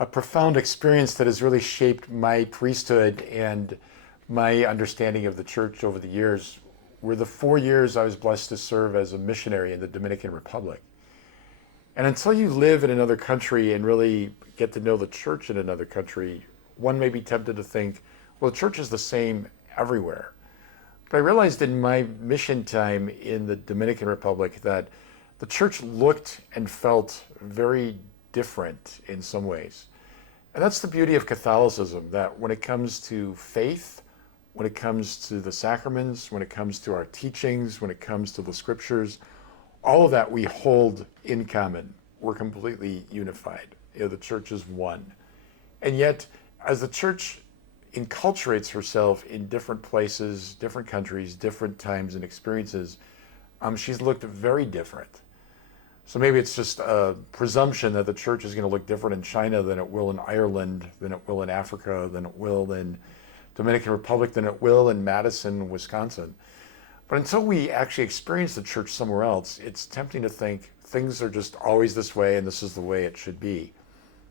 a profound experience that has really shaped my priesthood and my understanding of the church over the years were the 4 years I was blessed to serve as a missionary in the Dominican Republic. And until you live in another country and really get to know the church in another country, one may be tempted to think, well, the church is the same everywhere. But I realized in my mission time in the Dominican Republic that the church looked and felt very different in some ways. And that's the beauty of Catholicism, that when it comes to faith, when it comes to the sacraments, when it comes to our teachings, when it comes to the scriptures, all of that we hold in common. We're completely unified. The church is one. And yet, as the church enculturates herself in different places, different countries, different times and experiences, she's looked very different. So maybe it's just a presumption that the church is going to look different in China than it will in Ireland, than it will in Africa, than it will in Dominican Republic, than it will in Madison, Wisconsin. But until we actually experience the church somewhere else, it's tempting to think things are just always this way and this is the way it should be.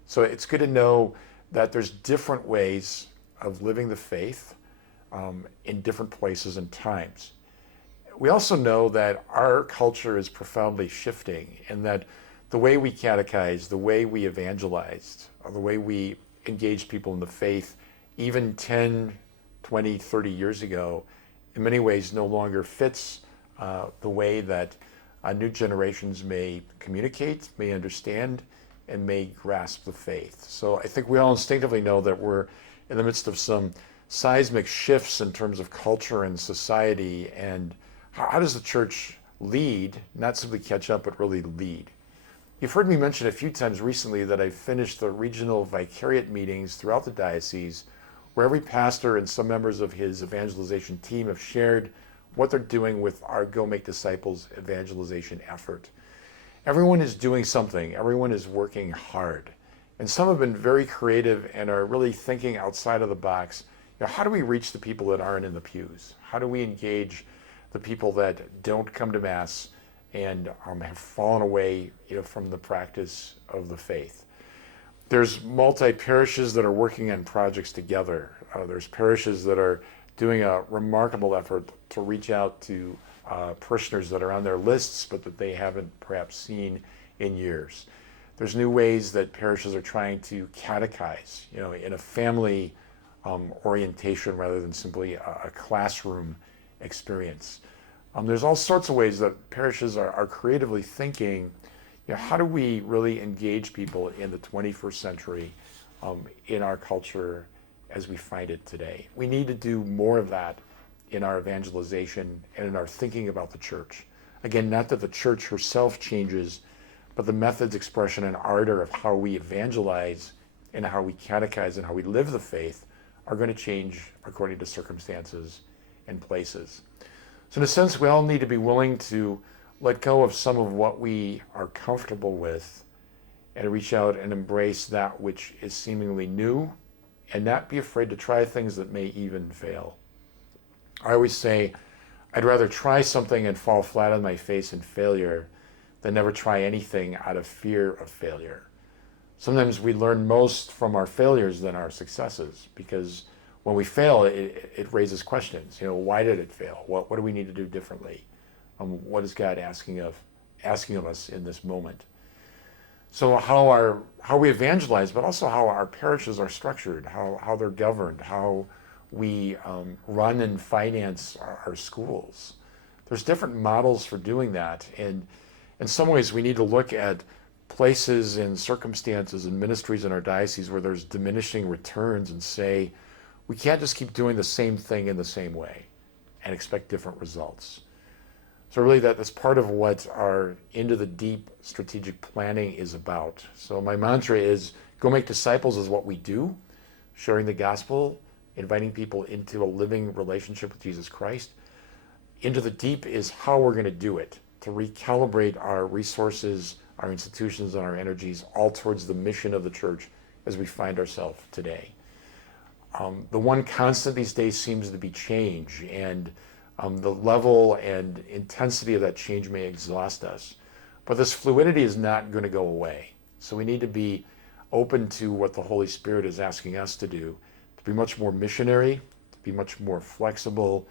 So it's good to know that there's different ways of living the faith in different places and times. We also know that our culture is profoundly shifting and that the way we catechize, the way we evangelized, the way we engage people in the faith, even 10, 20, 30 years ago, in many ways no longer fits the way that new generations may communicate, may understand, and may grasp the faith. So I think we all instinctively know that we're in the midst of some seismic shifts in terms of culture and society, and how does the church lead, not simply catch up, but really lead? You've heard me mention a few times recently that I've finished the regional vicariate meetings throughout the diocese, where every pastor and some members of his evangelization team have shared what they're doing with our Go Make Disciples evangelization effort. Everyone is doing something. Everyone is working hard. And some have been very creative and are really thinking outside of the box. How do we reach the people that aren't in the pews? How do we engage the people that don't come to Mass and have fallen away from the practice of the faith? There's multi-parishes that are working on projects together. There's parishes that are doing a remarkable effort to reach out to parishioners that are on their lists but that they haven't perhaps seen in years. There's new ways that parishes are trying to catechize, in a family orientation rather than simply a classroom experience. There's all sorts of ways that parishes are creatively thinking, how do we really engage people in the 21st century in our culture as we find it today? We need to do more of that in our evangelization and in our thinking about the church. Again, not that the church herself changes, but the methods, expression, and ardor of how we evangelize and how we catechize and how we live the faith are going to change according to circumstances and places. So in a sense, we all need to be willing to let go of some of what we are comfortable with and to reach out and embrace that which is seemingly new and not be afraid to try things that may even fail. I always say, I'd rather try something and fall flat on my face in failure than never try anything out of fear of failure. Sometimes we learn most from our failures than our successes, because when we fail, it raises questions. Why did it fail? What do we need to do differently? What is God asking of us in this moment? So how we evangelize, but also how our parishes are structured, how they're governed, how we run and finance our schools. There's different models for doing that, and in some ways we need to look at places and circumstances and ministries in our diocese where there's diminishing returns and say, we can't just keep doing the same thing in the same way and expect different results. So really that's part of what our Into the Deep strategic planning is about. So my mantra is, Go Make Disciples is what we do, sharing the gospel, inviting people into a living relationship with Jesus Christ. Into the Deep is how we're going to do it, to recalibrate our resources, our institutions, and our energies all towards the mission of the church as we find ourselves today. The one constant these days seems to be change, and the level and intensity of that change may exhaust us. But this fluidity is not going to go away. So we need to be open to what the Holy Spirit is asking us to do, to be much more missionary, to be much more flexible,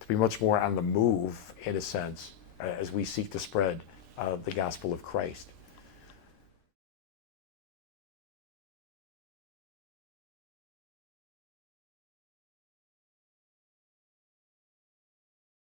to be much more on the move, in a sense, as we seek to spread the gospel of Christ.